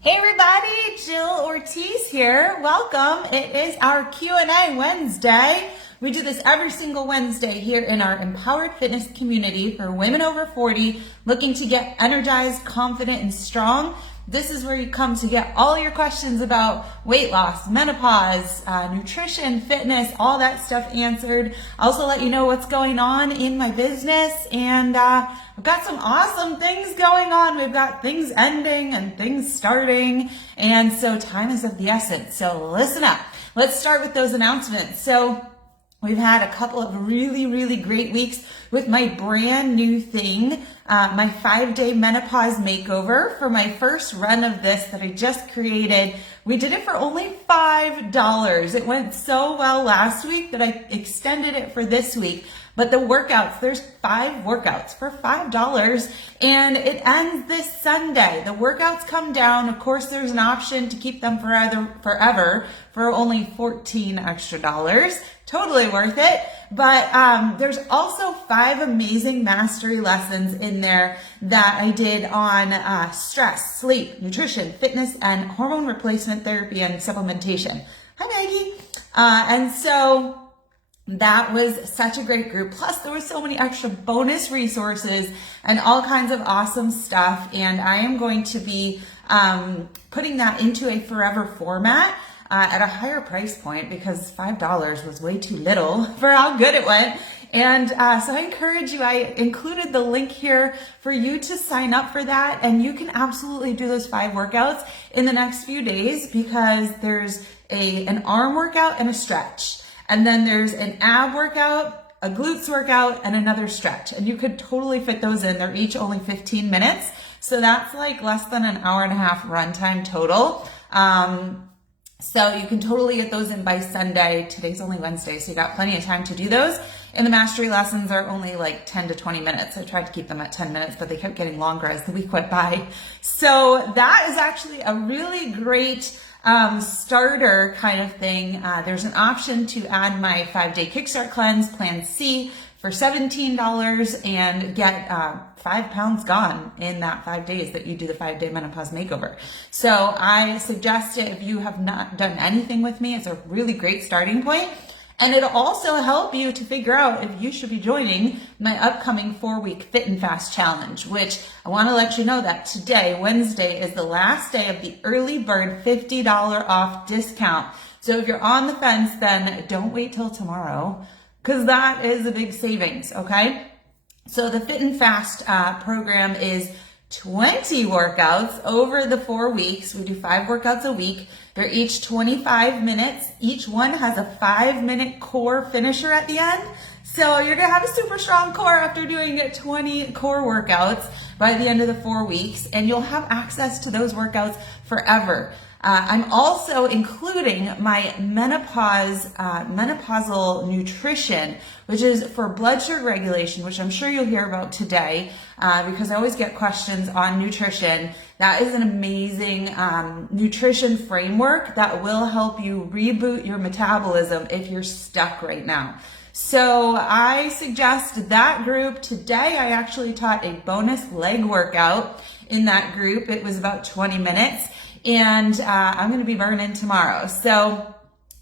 Hey everybody, Jill Ortiz here. Welcome. It is our Q&A Wednesday. We do this every single Wednesday here in our empowered fitness community for women over 40 looking to get energized, confident, and strong. This is where you come to get all your questions about weight loss, menopause, nutrition, fitness, all that stuff answered. I also let you know what's going on in my business, and I've got some awesome things going on. We've got things ending and things starting, and so time is of the essence. So listen up. Let's start with those announcements. So we've had a couple of really great weeks with my brand new thing, my 5-day menopause makeover. For my first run of this that I just created, we did it for only $5. It went so well last week that I extended it for this week. But the workouts, there's 5 workouts for $5, and it ends this Sunday. The workouts come down. Of course, there's an option to keep them forever for only $14 extra. Totally worth it. But there's also 5 amazing mastery lessons in there that I did on stress, sleep, nutrition, fitness, and hormone replacement therapy and supplementation. Hi, Maggie. And so that was such a great group. Plus, there was so many extra bonus resources and all kinds of awesome stuff. And I am going to be putting that into a forever format at a higher price point because $5 was way too little for how good it went. And so I encourage you, I included the link here for you to sign up for that. And you can absolutely do those 5 workouts in the next few days because there's an arm workout and a stretch. And then there's an ab workout, a glutes workout, and another stretch. And you could totally fit those in. They're each only 15 minutes. So that's like less than an hour and a half runtime total. So you can totally get those in by Sunday. Today's only Wednesday, so you got plenty of time to do those. And the mastery lessons are only like 10 to 20 minutes. I tried to keep them at 10 minutes, but they kept getting longer as the week went by. So that is actually a really great starter kind of thing. There's an option to add my 5-day Kickstart Cleanse Plan C for $17 and get 5 pounds gone in that 5 days that you do the 5-day menopause makeover. So I suggest it if you have not done anything with me. It's a really great starting point. And it'll also help you to figure out if you should be joining my upcoming 4-week Fit and Fast Challenge, which I want to let you know that today, Wednesday, is the last day of the early bird $50 off discount. So if you're on the fence, then don't wait till tomorrow because that is a big savings, okay? So the Fit and Fast program is 20 workouts over the 4 weeks. We do 5 workouts a week. They're each 25 minutes. Each one has a 5-minute core finisher at the end. So you're gonna have a super strong core after doing 20 core workouts by the end of the 4 weeks, and you'll have access to those workouts forever. I'm also including my menopausal nutrition, which is for blood sugar regulation, which I'm sure you'll hear about today because I always get questions on nutrition. That is an amazing nutrition framework that will help you reboot your metabolism if you're stuck right now. So I suggest that group. Today I actually taught a bonus leg workout in that group. It was about 20 minutes. And I'm going to be burning tomorrow. So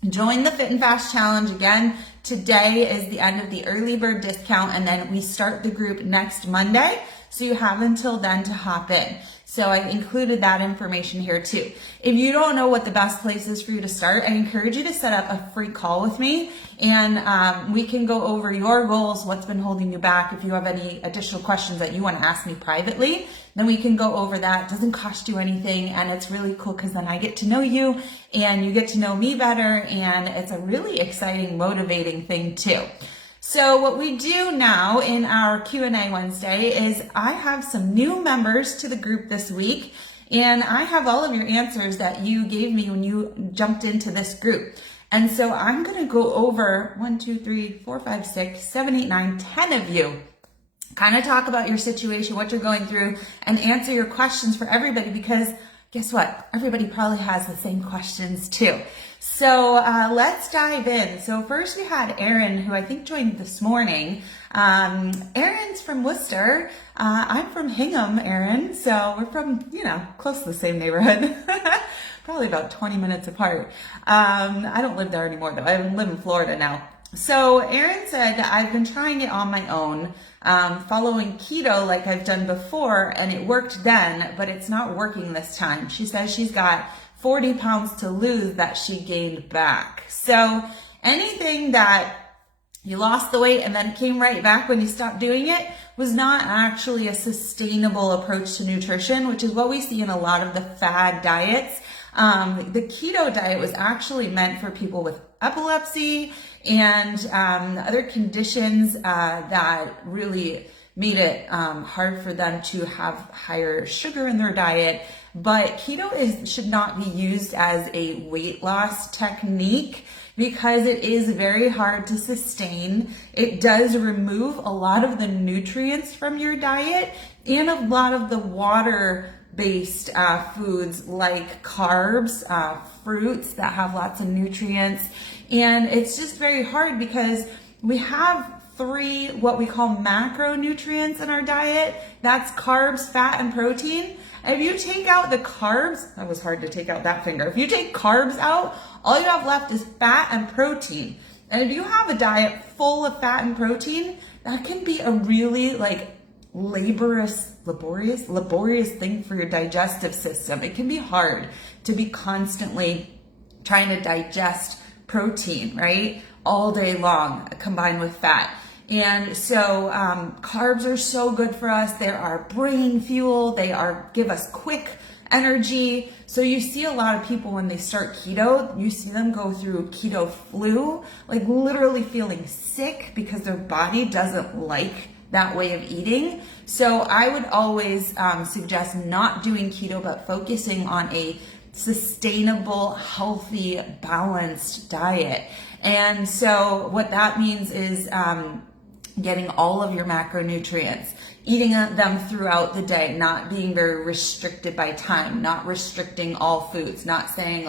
join the Fit and Fast Challenge. Again, today is the end of the early bird discount, and then we start the group next Monday. So you have until then to hop in. So I included that information here too. If you don't know what the best place is for you to start, I encourage you to set up a free call with me, and we can go over your goals, what's been holding you back. If you have any additional questions that you want to ask me privately, then we can go over that. It doesn't cost you anything, and it's really cool because then I get to know you and you get to know me better, and it's a really exciting, motivating thing too. So what we do now in our Q&A Wednesday is I have some new members to the group this week, and I have all of your answers that you gave me when you jumped into this group. And so I'm going to go over 1, 2, 3, 4, 5, 6, 7, 8, 9, 10 of you. Kind of talk about your situation, what you're going through, and answer your questions for everybody because guess what? Everybody probably has the same questions too. So let's dive in. So first we had Erin, who I think joined this morning. Erin's from Worcester. I'm from Hingham, Erin. So we're from, close to the same neighborhood. Probably about 20 minutes apart. I don't live there anymore though. I live in Florida now. So Erin said, I've been trying it on my own, following keto like I've done before, and it worked then, but it's not working this time. She says she's got 40 pounds to lose that she gained back. So anything that you lost the weight and then came right back when you stopped doing it was not actually a sustainable approach to nutrition, which is what we see in a lot of the fad diets. The keto diet was actually meant for people with epilepsy and other conditions that really made it hard for them to have higher sugar in their diet. But keto should not be used as a weight loss technique because it is very hard to sustain. It does remove a lot of the nutrients from your diet and a lot of the water-based foods like carbs, fruits that have lots of nutrients. And it's just very hard because we have 3 what we call macronutrients in our diet. That's carbs, fat, and protein. If you take out the carbs, that was hard to take out that finger. If you take carbs out, all you have left is fat and protein. And if you have a diet full of fat and protein, that can be a really laborious thing for your digestive system. It can be hard to be constantly trying to digest protein, right? All day long combined with fat. And so carbs are so good for us. They're our brain fuel. They give us quick energy. So you see a lot of people when they start keto, you see them go through keto flu, literally feeling sick because their body doesn't like that way of eating. So I would always suggest not doing keto, but focusing on a sustainable, healthy, balanced diet. And so what that means is getting all of your macronutrients, eating them throughout the day, not being very restricted by time, not restricting all foods, not saying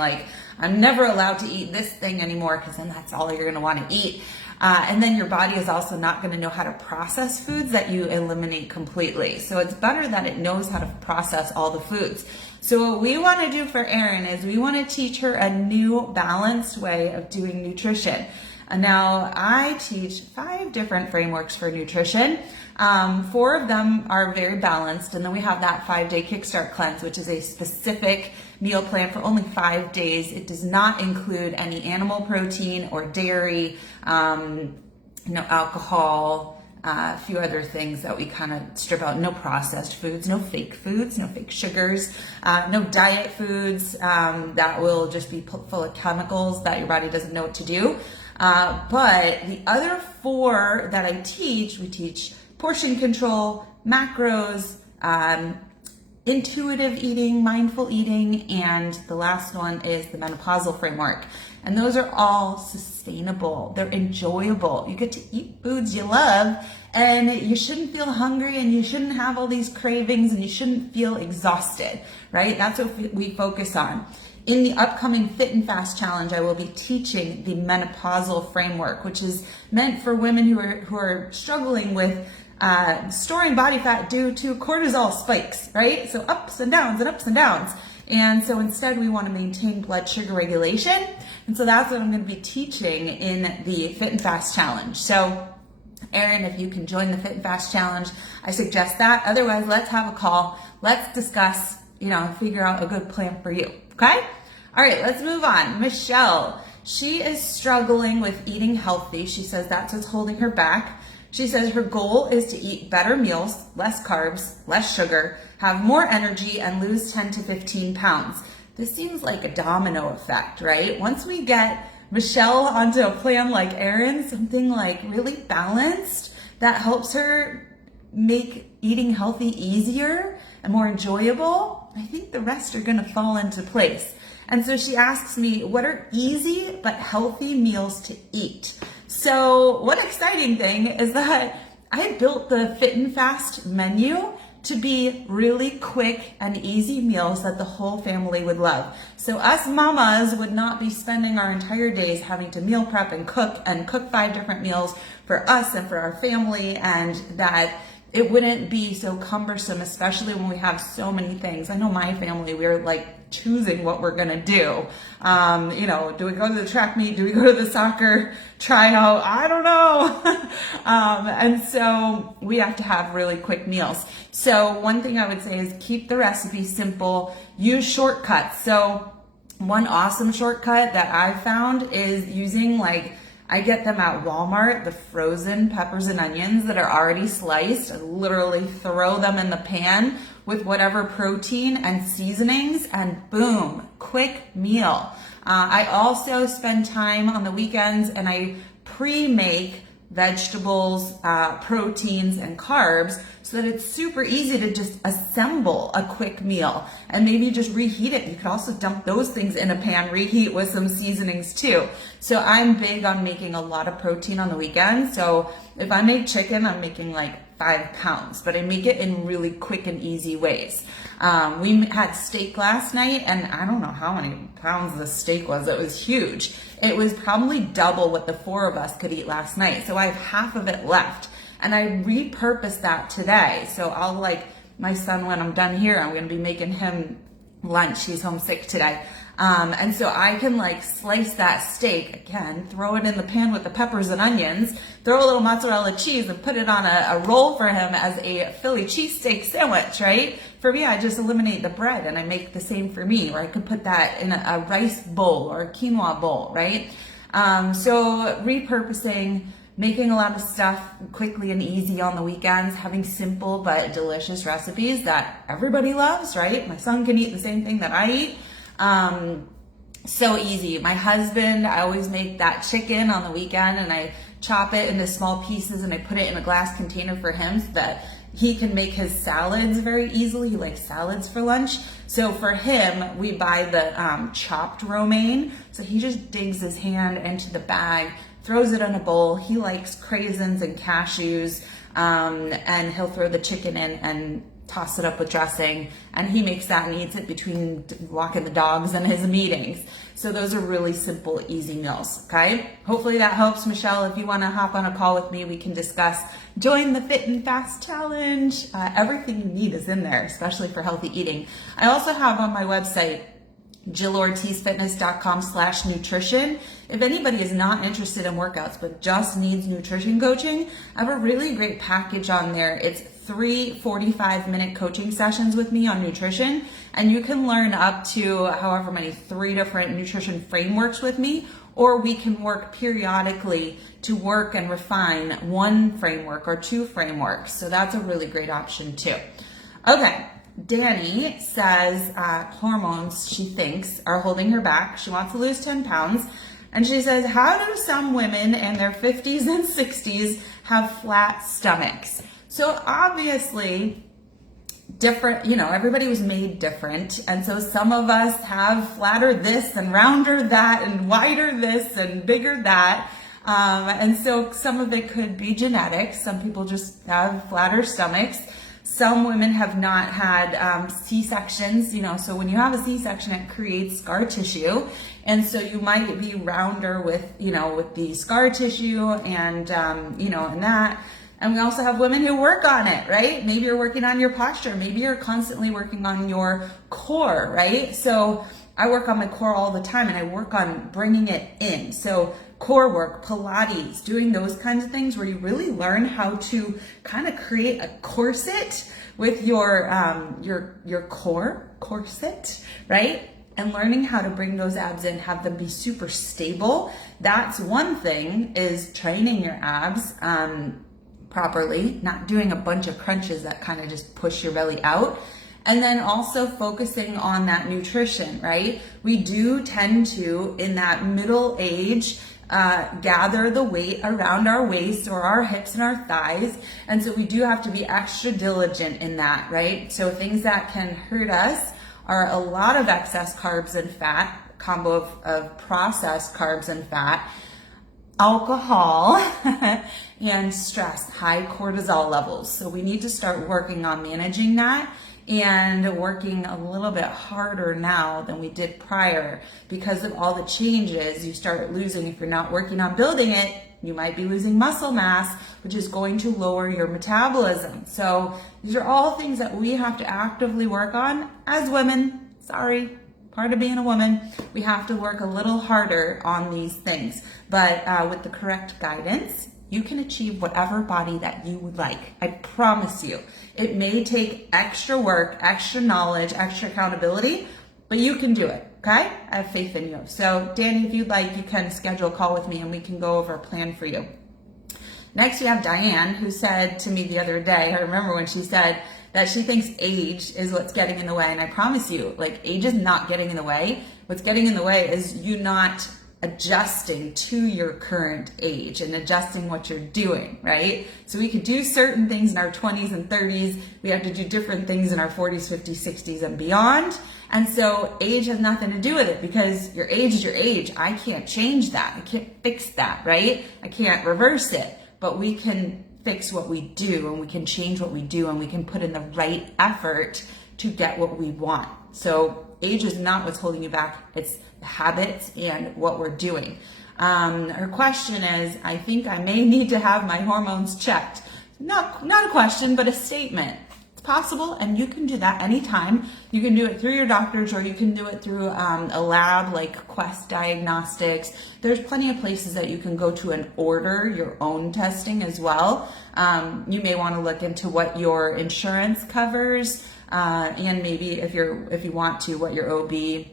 I'm never allowed to eat this thing anymore because then that's all you're going to want to eat. And then your body is also not going to know how to process foods that you eliminate completely. So it's better that it knows how to process all the foods. So what we want to do for Erin is we want to teach her a new balanced way of doing nutrition. Now, I teach 5 different frameworks for nutrition. 4 of them are very balanced, and then we have that 5-day Kickstart Cleanse, which is a specific meal plan for only 5 days. It does not include any animal protein or dairy, alcohol, a few other things that we kind of strip out. No processed foods, no fake sugars, no diet foods that will just be full of chemicals that your body doesn't know what to do. But the other 4 that I teach, we teach portion control, macros, intuitive eating, mindful eating, and the last one is the menopausal framework. And those are all sustainable. They're enjoyable. You get to eat foods you love, and you shouldn't feel hungry, and you shouldn't have all these cravings, and you shouldn't feel exhausted, right? That's what we focus on. In the upcoming Fit and Fast Challenge, I will be teaching the menopausal framework, which is meant for women who are struggling with storing body fat due to cortisol spikes, right? So ups and downs and ups and downs. And so instead we want to maintain blood sugar regulation. And so that's what I'm going to be teaching in the Fit and Fast Challenge. So Erin, if you can join the Fit and Fast Challenge, I suggest that. Otherwise, let's have a call. Let's discuss, figure out a good plan for you. Okay? All right, let's move on. Michelle, she is struggling with eating healthy. She says that's what's holding her back. She says her goal is to eat better meals, less carbs, less sugar, have more energy, and lose 10 to 15 pounds. This seems like a domino effect, right? Once we get Michelle onto a plan like Erin, something really balanced that helps her make eating healthy easier and more enjoyable, I think the rest are going to fall into place. And so she asks me, what are easy but healthy meals to eat? So one exciting thing is that I built the Fit and Fast menu to be really quick and easy meals that the whole family would love. So us mamas would not be spending our entire days having to meal prep and cook 5 different meals for us and for our family, and that it wouldn't be so cumbersome, especially when we have so many things. I know my family, we're like choosing what we're gonna do. Do we go to the track meet? Do we go to the soccer tryout? I don't know. And so we have to have really quick meals. So one thing I would say is keep the recipe simple, use shortcuts. So one awesome shortcut that I found is using I get them at Walmart, the frozen peppers and onions that are already sliced. I literally throw them in the pan with whatever protein and seasonings, and boom, quick meal. I also spend time on the weekends and I pre-make vegetables, proteins, and carbs so that it's super easy to just assemble a quick meal and maybe just reheat it. You could also dump those things in a pan, reheat with some seasonings too. So I'm big on making a lot of protein on the weekend. So if I make chicken, I'm making 5 pounds, but I make it in really quick and easy ways. We had steak last night, and I don't know how many pounds the steak was. It was huge. It was probably double what the 4 of us could eat last night. So I have half of it left, and I repurposed that today. So I'll my son, when I'm done here, I'm going to be making him lunch. He's homesick today. And so I can slice that steak again, throw it in the pan with the peppers and onions, throw a little mozzarella cheese and put it on a roll for him as a Philly cheesesteak sandwich, right? For me, I just eliminate the bread and I make the same for me, or I could put that in a rice bowl or a quinoa bowl, right? So repurposing, making a lot of stuff quickly and easy on the weekends, having simple but delicious recipes that everybody loves, right? My son can eat the same thing that I eat. So easy. My husband, I always make that chicken on the weekend and I chop it into small pieces and I put it in a glass container for him so that he can make his salads very easily. He likes salads for lunch. So for him, we buy the chopped romaine. So he just digs his hand into the bag, throws it in a bowl. He likes craisins and cashews, and he'll throw the chicken in and toss it up with dressing, and he makes that and eats it between walking the dogs and his meetings. So those are really simple, easy meals, okay? Hopefully that helps, Michelle. If you want to hop on a call with me, we can discuss. Join the Fit and Fast Challenge. Everything you need is in there, especially for healthy eating. I also have on my website, jillortizfitness.com/nutrition. If anybody is not interested in workouts but just needs nutrition coaching, I have a really great package on there. It's 3 45-minute coaching sessions with me on nutrition, and you can learn up to however many 3 different nutrition frameworks with me, or we can work periodically to work and refine 1 framework or 2 frameworks. So that's a really great option too. Okay. Danny says hormones, she thinks, are holding her back. She wants to lose 10 pounds. And she says, how do some women in their 50s and 60s have flat stomachs? So obviously, different, everybody was made different. And so some of us have flatter this and rounder that and wider this and bigger that. And so some of it could be genetics. Some people just have flatter stomachs. Some women have not had C-sections, so when you have a C-section, it creates scar tissue. And so you might be rounder with the scar tissue and that. And we also have women who work on it, right? Maybe you're working on your posture. Maybe you're constantly working on your core, right? So I work on my core all the time and I work on bringing it in. So core work, Pilates, doing those kinds of things where you really learn how to kind of create a corset with your corset, right? And learning how to bring those abs in, have them be super stable. That's one thing, is training your abs properly, not doing a bunch of crunches that kind of just push your belly out. And then also focusing on that nutrition, right? We do tend to, in that middle age, gather the weight around our waist or our hips and our thighs. And so we do have to be extra diligent in that, right? So things that can hurt us are a lot of excess carbs and fat, combo of processed carbs and fat, alcohol and stress, high cortisol levels. So we need to start working on managing that and working a little bit harder now than we did prior because of all the changes you start losing. If you're not working on building it, you might be losing muscle mass, which is going to lower your metabolism. So these are all things that we have to actively work on as women. Sorry, part of being a woman, we have to work a little harder on these things. But with the correct guidance, you can achieve whatever body that you would like. I promise you. It may take extra work, extra knowledge, extra accountability, but you can do it, okay? I have faith in you. So Danny, if you'd like, you can schedule a call with me and we can go over a plan for you. Next, we have Diane, who said to me the other day, I remember when she said that she thinks age is what's getting in the way. And I promise you, like, age is not getting in the way. What's getting in the way is you not adjusting to your current age and adjusting what you're doing, right? So we could do certain things in our 20s and 30s. We have to do different things in our 40s, 50s, 60s and beyond. And so age has nothing to do with it because your age is your age. I can't change that. I can't fix that, right? I can't reverse it, but we can fix what we do and we can change what we do and we can put in the right effort to get what we want. So age is not what's holding you back. It's the habits and what we're doing. Her question is, I think I may need to have my hormones checked. Not a question, but a statement. It's possible, and you can do that anytime. You can do it through your doctors, or you can do it through a lab like Quest Diagnostics. There's plenty of places that you can go to and order your own testing as well. You may want to look into what your insurance covers, and maybe if you want to, what your OB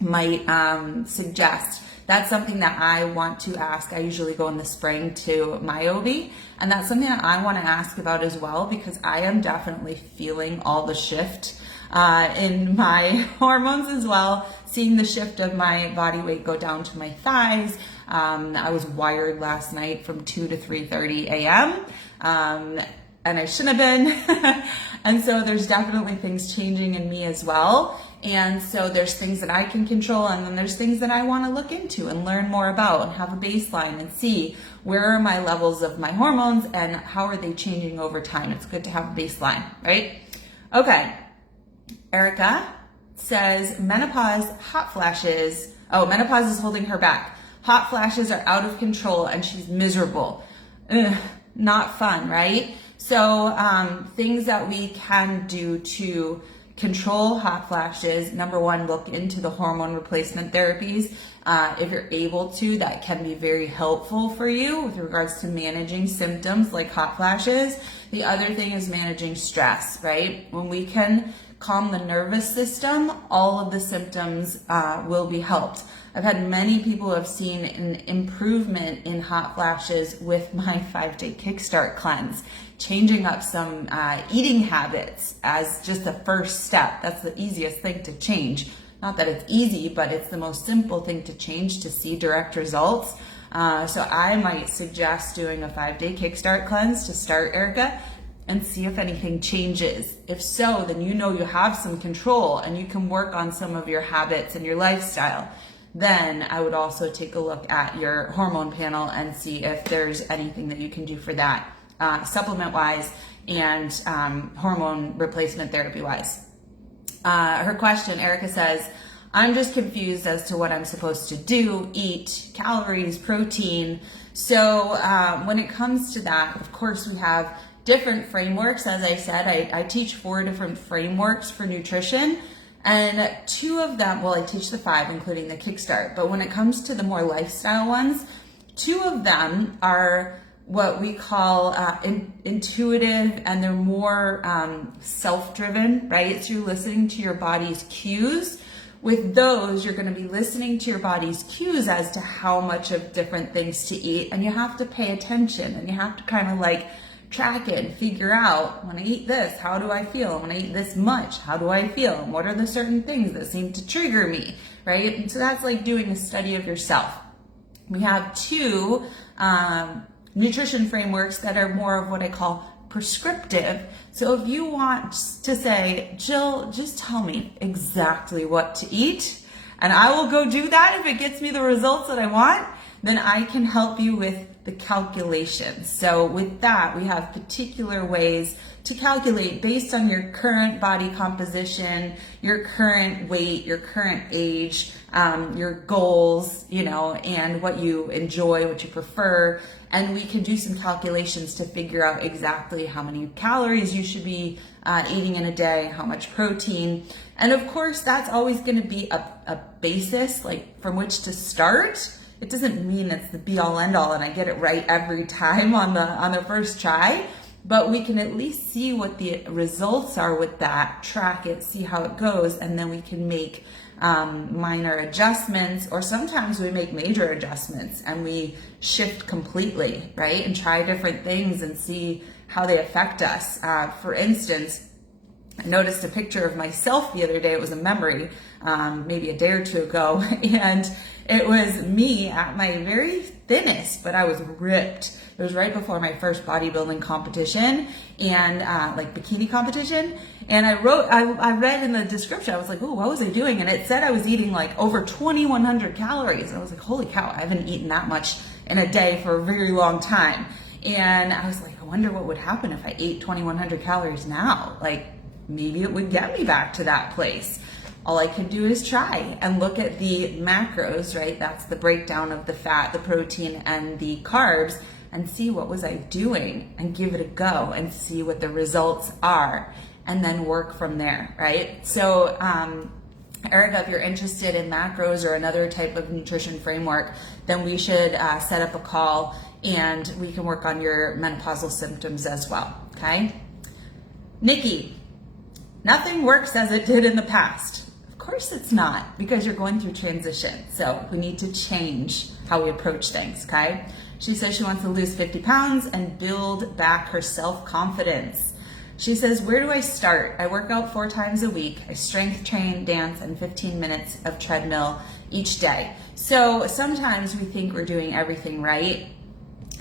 might suggest. That's something that I want to ask. I usually go in the spring to my OB, and that's something that I want to ask about as well because I am definitely feeling all the shift in my hormones as well, seeing the shift of my body weight go down to my thighs. I was wired last night from 2 to 3:30 a.m. And I shouldn't have been. And so there's definitely things changing in me as well. And so there's things that I can control, and then there's things that I want to look into and learn more about and have a baseline and see where are my levels of my hormones and how are they changing over time. It's good to have a baseline, right? Okay. Erica says menopause, hot flashes. Oh, menopause is holding her back. Hot flashes are out of control and she's miserable. Ugh, not fun, right? So things that we can do to control hot flashes. Number one, look into the hormone replacement therapies. If you're able to, that can be very helpful for you with regards to managing symptoms like hot flashes. The other thing is managing stress, right? When we can calm the nervous system, all of the symptoms will be helped. I've had many people who have seen an improvement in hot flashes with my 5-day kickstart cleanse, changing up some eating habits as just the first step. That's the easiest thing to change. Not that it's easy, but it's the most simple thing to change to see direct results. So I might suggest doing a 5-day kickstart cleanse to start, Erica, and see if anything changes. If so, then you know you have some control and you can work on some of your habits and your lifestyle. Then I would also take a look at your hormone panel and see if there's anything that you can do for that, supplement-wise and hormone replacement therapy-wise. Her question, Erica says, I'm just confused as to what I'm supposed to do, eat, calories, protein. So when it comes to that, of course, we have different frameworks. As I said, I teach 4 different frameworks for nutrition. And 2 of them, well, I teach the 5, including the Kickstart. But when it comes to the more lifestyle ones, 2 of them are what we call intuitive, and they're more self-driven, right? So you're listening to your body's cues. With those, you're going to be listening to your body's cues as to how much of different things to eat. And you have to pay attention, and you have to kind of like track it and figure out, when I eat this, how do I feel? When I eat this much, how do I feel? And what are the certain things that seem to trigger me, right? And so that's like doing a study of yourself. We have 2 nutrition frameworks that are more of what I call prescriptive. So if you want to say, Jill, just tell me exactly what to eat, and I will go do that if it gets me the results that I want, then I can help you with the calculations. So with that, we have particular ways to calculate based on your current body composition, your current weight, your current age, your goals, and what you enjoy, what you prefer. And we can do some calculations to figure out exactly how many calories you should be eating in a day, how much protein. And of course, that's always going to be a basis, like from which to start. It doesn't mean it's the be all end all and I get it right every time on the first try, but we can at least see what the results are with that, track it, see how it goes, and then we can make minor adjustments, or sometimes we make major adjustments and we shift completely, right? And try different things and see how they affect us. For instance, I noticed a picture of myself the other day. It was a memory, maybe a day or two ago, and it was me at my very thinnest, but I was ripped. It was right before my first bodybuilding competition and like bikini competition. And I read in the description, I was like, oh, what was I doing? And it said I was eating like over 2,100 calories. And I was like, holy cow, I haven't eaten that much in a day for a very long time. And I was like, I wonder what would happen if I ate 2,100 calories now. Like maybe it would get me back to that place. All I could do is try and look at the macros, right? That's the breakdown of the fat, the protein, and the carbs, and see what was I doing and give it a go and see what the results are and then work from there, right? So, Erica, if you're interested in macros or another type of nutrition framework, then we should set up a call and we can work on your menopausal symptoms as well, okay? Nikki, nothing works as it did in the past. Of course it's not, because you're going through transition. So we need to change how we approach things, okay? She says she wants to lose 50 pounds and build back her self-confidence. She says, where do I start? I work out 4 times a week. I strength train, dance, and 15 minutes of treadmill each day. So sometimes we think we're doing everything right,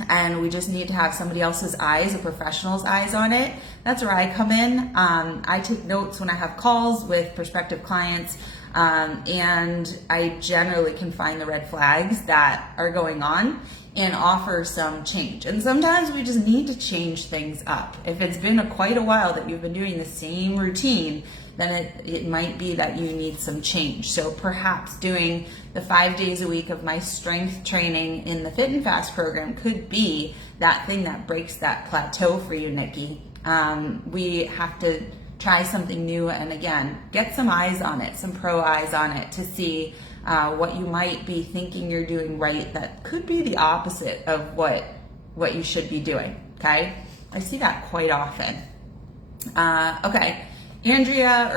and we just need to have somebody else's eyes, a professional's eyes on it. That's where I come in. I take notes when I have calls with prospective clients, and I generally can find the red flags that are going on and offer some change. And sometimes we just need to change things up. If it's been quite a while that you've been doing the same routine, then it might be that you need some change. So perhaps doing the 5 days a week of my strength training in the Fit and Fast program could be that thing that breaks that plateau for you, Nikki. We have to try something new and again, get some eyes on it, some pro eyes on it to see what you might be thinking you're doing right that could be the opposite of what you should be doing, okay? I see that quite often. Okay. Andrea,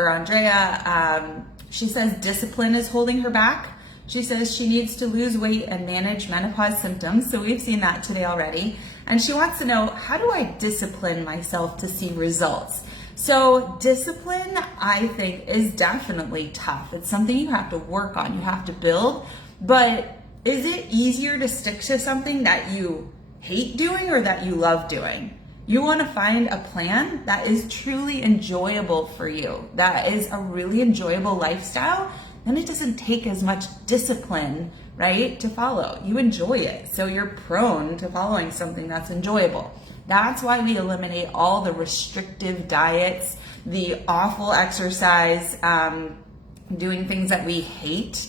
she says discipline is holding her back. She says she needs to lose weight and manage menopause symptoms. So we've seen that today already. And she wants to know, how do I discipline myself to see results? So discipline, I think, is definitely tough. It's something you have to work on, you have to build. But is it easier to stick to something that you hate doing or that you love doing? You want to find a plan that is truly enjoyable for you, that is a really enjoyable lifestyle, then it doesn't take as much discipline, right, to follow. You enjoy it, so you're prone to following something that's enjoyable. That's why we eliminate all the restrictive diets, the awful exercise, doing things that we hate.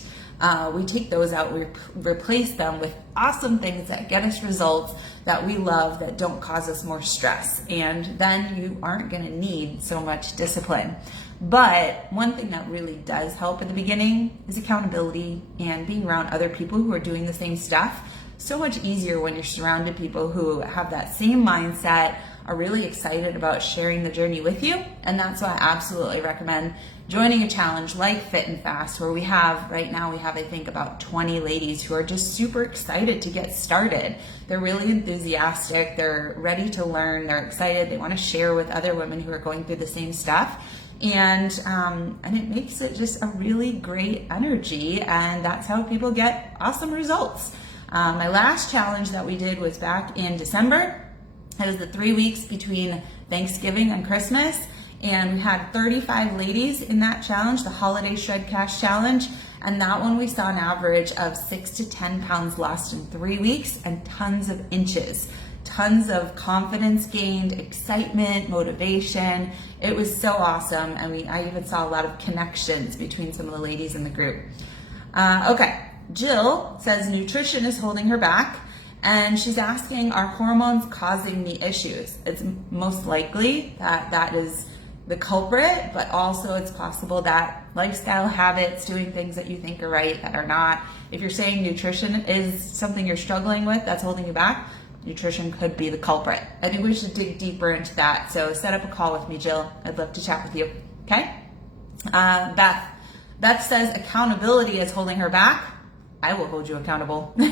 We take those out, we replace them with awesome things that get us results that we love, that don't cause us more stress. And then you aren't gonna need so much discipline. But one thing that really does help in the beginning is accountability and being around other people who are doing the same stuff. So much easier when you're surrounded people who have that same mindset, are really excited about sharing the journey with you. And that's why I absolutely recommend joining a challenge like Fit and Fast, where right now we have, I think, about 20 ladies who are just super excited to get started. They're really enthusiastic. They're ready to learn. They're excited. They want to share with other women who are going through the same stuff. And it makes it just a really great energy. And that's how people get awesome results. My last challenge that we did was back in December. It was the 3 weeks between Thanksgiving and Christmas, And we had 35 ladies in that challenge, the Holiday Shred Cash Challenge. And that one we saw an average of 6 to 10 pounds lost in 3 weeks and tons of inches. Tons of confidence gained, excitement, motivation. It was so awesome. And I even saw a lot of connections between some of the ladies in the group. Okay, Jill says nutrition is holding her back. And she's asking, are hormones causing the issues? It's most likely that is the culprit, but also it's possible that lifestyle habits, doing things that you think are right that are not. If you're saying nutrition is something you're struggling with that's holding you back, nutrition could be the culprit. I think we should dig deeper into that. So set up a call with me, Jill. I'd love to chat with you. Okay? Beth says accountability is holding her back. I will hold you accountable. She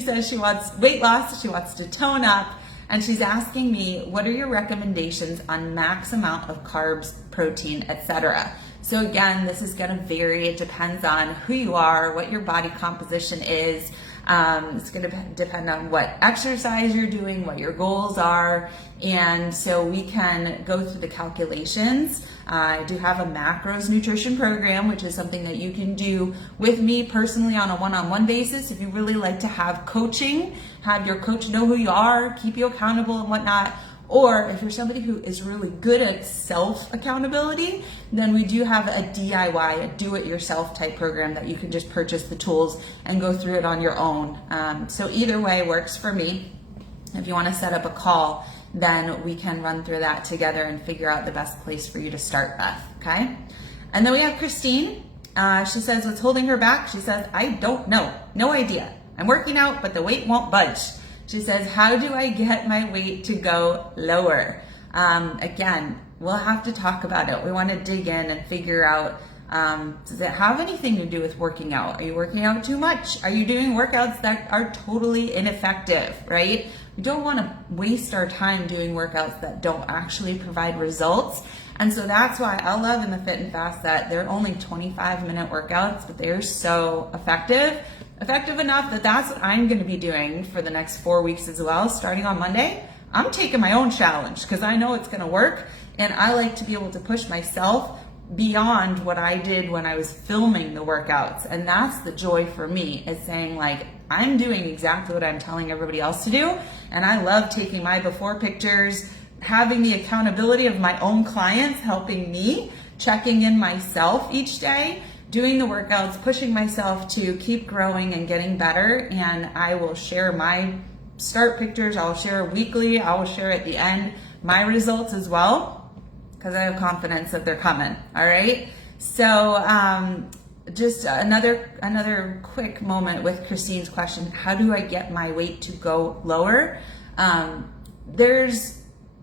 says she wants weight loss. She wants to tone up. And she's asking me, what are your recommendations on max amount of carbs, protein, etc.? So again, this is going to vary. It depends on who you are, what your body composition is. It's going to depend on what exercise you're doing, what your goals are. And so we can go through the calculations. I do have a macros nutrition program, which is something that you can do with me personally on a one-on-one basis. If you really like to have coaching, have your coach know who you are, keep you accountable and whatnot. Or if you're somebody who is really good at self-accountability, then we do have a DIY, a do-it-yourself type program that you can just purchase the tools and go through it on your own. So either way works for me. If you want to set up a call, then we can run through that together and figure out the best place for you to start, Beth, okay? And then we have Christine. She says, what's holding her back? She says, I don't know. No idea. I'm working out, but the weight won't budge. She says, how do I get my weight to go lower? Again, we'll have to talk about it. We want to dig in and figure out, does it have anything to do with working out? Are you working out too much? Are you doing workouts that are totally ineffective, right? We don't want to waste our time doing workouts that don't actually provide results. And so that's why I love in the Fit and Fast that they're only 25-minute workouts, but they're so effective. Effective enough that that's what I'm going to be doing for the next 4 weeks as well. Starting on Monday, I'm taking my own challenge because I know it's going to work. And I like to be able to push myself beyond what I did when I was filming the workouts. And that's the joy for me, is saying like, I'm doing exactly what I'm telling everybody else to do. And I love taking my before pictures, having the accountability of my own clients helping me, checking in myself each day, doing the workouts, pushing myself to keep growing and getting better. And I will share my start pictures. I'll share weekly. I will share at the end my results as well, because I have confidence that they're coming. All right. So just another quick moment with Christine's question. How do I get my weight to go lower?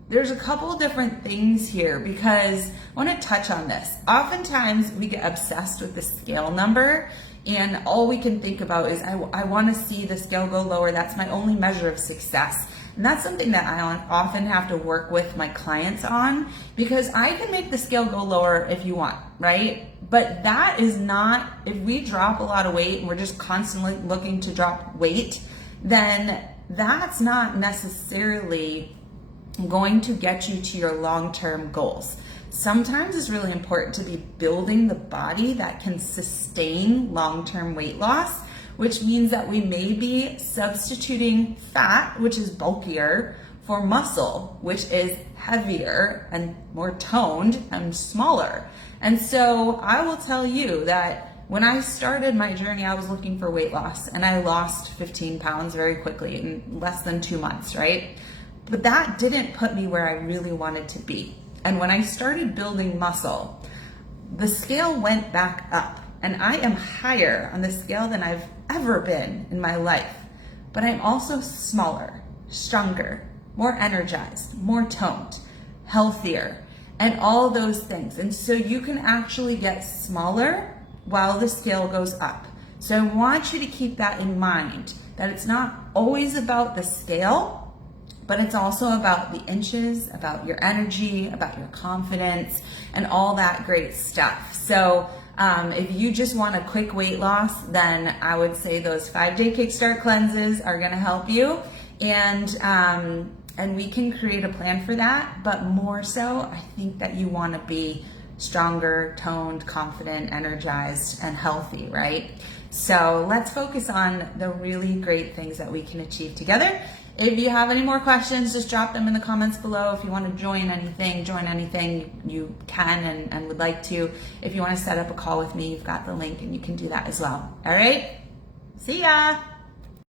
There's a couple different things here, because I want to touch on this. Oftentimes we get obsessed with the scale number, and all we can think about is I want to see the scale go lower. That's my only measure of success. And that's something that I often have to work with my clients on, because I can make the scale go lower if you want, right? But that is not, if we drop a lot of weight and we're just constantly looking to drop weight, then that's not necessarily going to get you to your long-term goals. Sometimes it's really important to be building the body that can sustain long-term weight loss, which means that we may be substituting fat, which is bulkier, for muscle, which is heavier and more toned and smaller. And so I will tell you that when I started my journey, I was looking for weight loss, and I lost 15 pounds very quickly in less than 2 months, right? But that didn't put me where I really wanted to be. And when I started building muscle, the scale went back up, and I am higher on the scale than I've ever been in my life. But I'm also smaller, stronger, more energized, more toned, healthier, and all those things. And so you can actually get smaller while the scale goes up. So I want you to keep that in mind, that it's not always about the scale, but it's also about the inches, about your energy, about your confidence, and all that great stuff. So if you just want a quick weight loss, then I would say those 5-day Kickstart cleanses are gonna help you. And And we can create a plan for that, but more so, I think that you want to be stronger, toned, confident, energized, and healthy, right? So let's focus on the really great things that we can achieve together. If you have any more questions, just drop them in the comments below. If you want to join anything, you can and would like to. If you want to set up a call with me, you've got the link and you can do that as well. All right, see ya.